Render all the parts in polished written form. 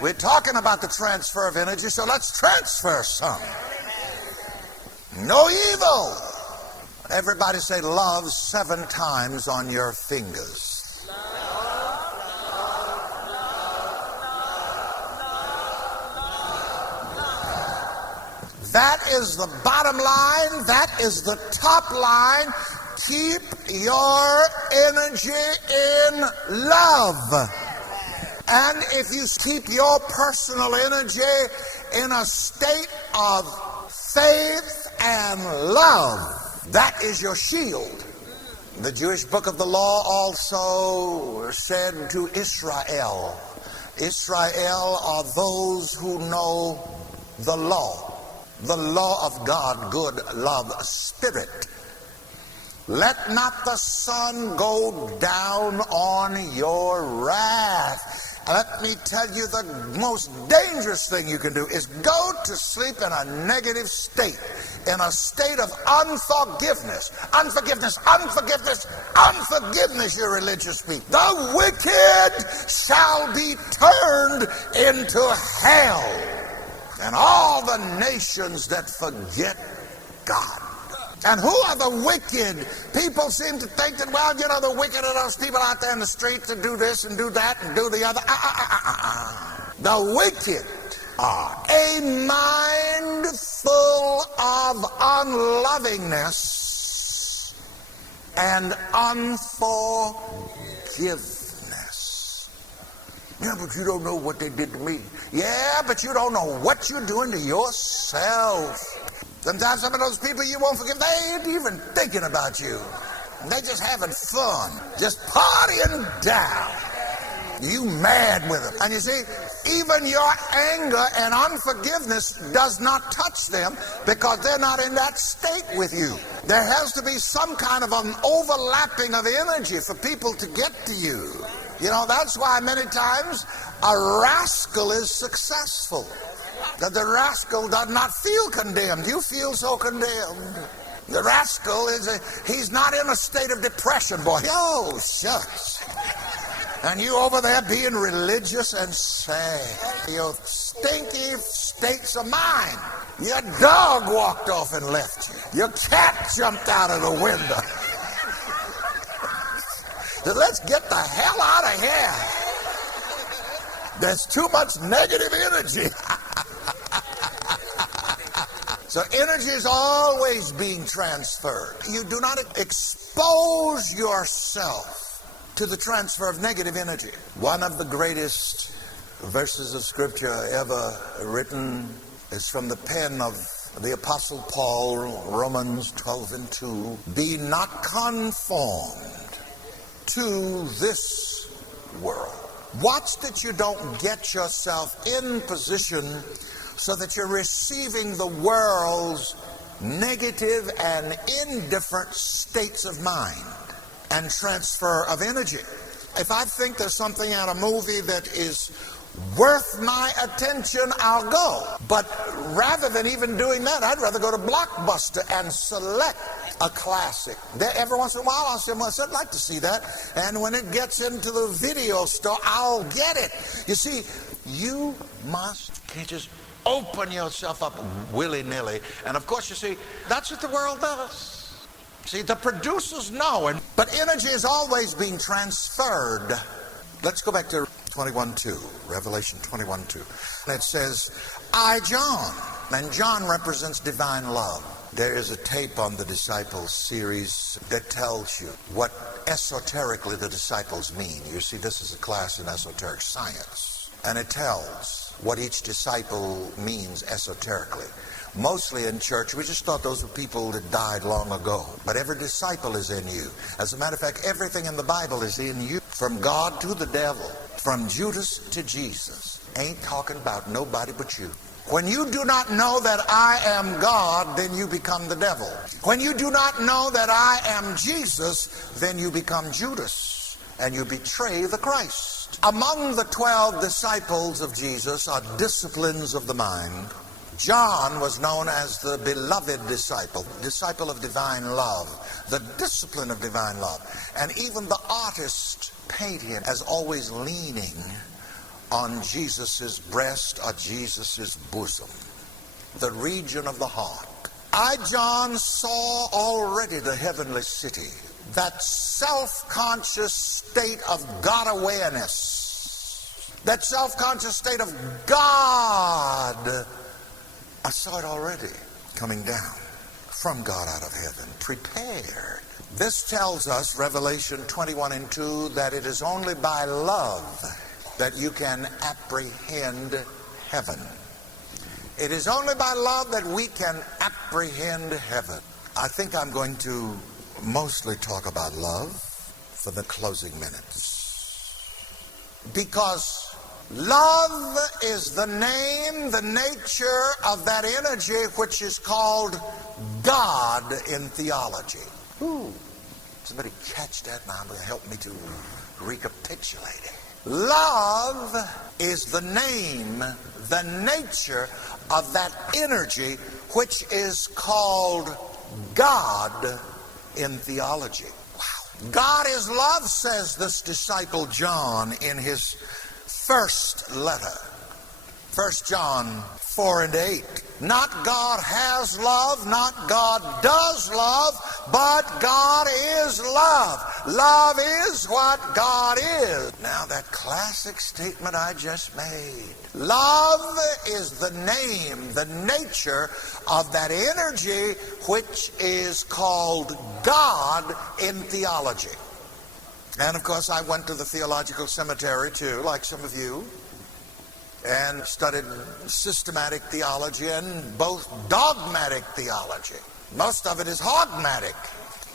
We're talking about the transfer of energy, so let's transfer some. No evil. Everybody say love 7 times on your fingers. That is the bottom line. That is the top line. Keep your energy in love. And if you keep your personal energy in a state of faith and love, that is your shield. The Jewish book of the law also said to Israel, Israel are those who know the law of God, good, love, spirit. Let not the sun go down on your wrath. Let me tell you, the most dangerous thing you can do is go to sleep in a negative state, in a state of unforgiveness. Unforgiveness, unforgiveness, unforgiveness, you religious people. The wicked shall be turned into hell, and all the nations that forget God. And who are the wicked? People seem to think that, well, you know, the wicked are those people out there in the streets that do this and do that and do the other. The wicked are a mind full of unlovingness and unforgiveness. Yeah, but you don't know what they did to me. Yeah, but you don't know what you're doing to yourself. Sometimes some of those people you won't forgive, they ain't even thinking about you. They're just having fun, just partying down. You mad with them. And you see, even your anger and unforgiveness does not touch them because they're not in that state with you. There has to be some kind of an overlapping of energy for people to get to you. You know, that's why many times a rascal is successful. That the rascal does not feel condemned. You feel so condemned. The rascal he's not in a state of depression, boy. Oh, shucks. And you over there being religious and sad. Your stinky states of mind. Your dog walked off and left you. Your cat jumped out of the window. So let's get the hell out of here. There's too much negative energy. So energy is always being transferred. You do not expose yourself to the transfer of negative energy. One of the greatest verses of Scripture ever written is from the pen of the Apostle Paul, Romans 12:2. Be not conformed to this world. Watch that you don't get yourself in position so that you're receiving the world's negative and indifferent states of mind and transfer of energy. If I think there's something in a movie that is worth my attention, I'll go. But rather than even doing that, I'd rather go to Blockbuster and select a classic. There, every once in a while, I'll say, well, I'd like to see that. And when it gets into the video store, I'll get it. You see, you can't just open yourself up willy-nilly. And of course, you see, that's what the world does. See, the producers know, but energy is always being transferred. Let's go back to 21:2, Revelation 21:2. And it says, I, John, and John represents divine love. There is a tape on the Disciples series that tells you what esoterically the disciples mean. You see, this is a class in esoteric science. And it tells what each disciple means esoterically. Mostly in church, we just thought those were people that died long ago. But every disciple is in you. As a matter of fact, everything in the Bible is in you. From God to the devil, from Judas to Jesus. Ain't talking about nobody but you. When you do not know that I am God, then you become the devil. When you do not know that I am Jesus, then you become Judas, and you betray the Christ. Among the 12 disciples of Jesus are disciplines of the mind. John was known as the beloved disciple of divine love, the discipline of divine love. And even the artists paint him as always leaning on Jesus' breast or Jesus' bosom, the region of the heart. I, John, saw already the heavenly city, that self-conscious state of God awareness, that self-conscious state of God. I saw it already coming down from God out of heaven, prepared. This tells us, Revelation 21:2, that it is only by love that you can apprehend heaven. It is only by love that we can apprehend heaven. I think I'm going to mostly talk about love for the closing minutes, because love is the name, the nature of that energy which is called God in theology. Ooh, somebody catch that now. Help me to recapitulate it. Love is the name, the nature of that energy which is called God in theology. Wow. God is love, says this disciple John in his first letter. 1 John 4:8. Not God has love, not God does love, but God is love. Love is what God is. Now that classic statement I just made. Love is the name, the nature of that energy which is called God in theology. And of course I went to the theological seminary too, like some of you, and studied systematic theology and both dogmatic theology. Most of it is hogmatic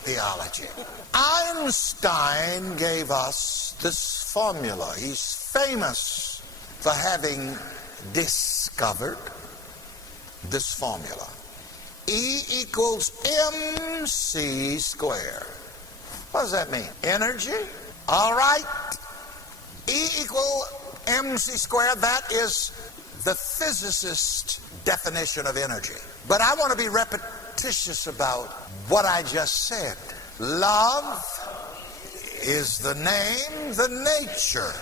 theology. Einstein gave us this formula. He's famous for having discovered this formula. E equals mc squared. What does that mean? Energy? All right. E equal mc squared, that is the physicist definition of energy. But I want to be repetitious about what I just said. Love is the name, the nature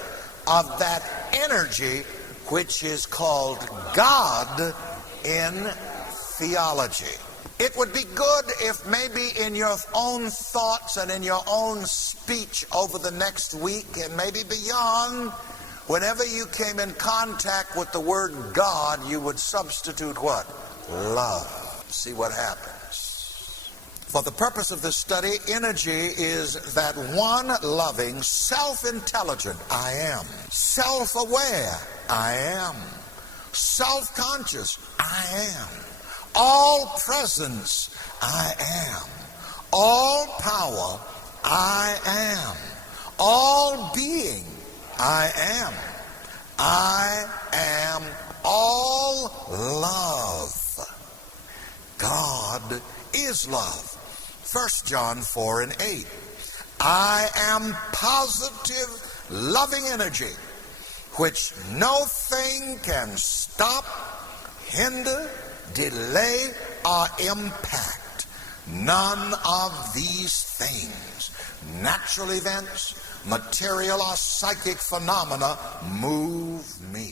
of that energy which is called God in theology. It would be good if maybe in your own thoughts and in your own speech over the next week and maybe beyond, whenever you came in contact with the word God, you would substitute what? Love. See what happens. For the purpose of this study, energy is that one loving, self-intelligent I am, self-aware I am, self-conscious I am, all presence I am, all power I am, all being I am. I am all love. God is love. 1 John 4:8. I am positive, loving energy, which no thing can stop, hinder, delay, or impact. None of these things, natural events, material or psychic phenomena, move me.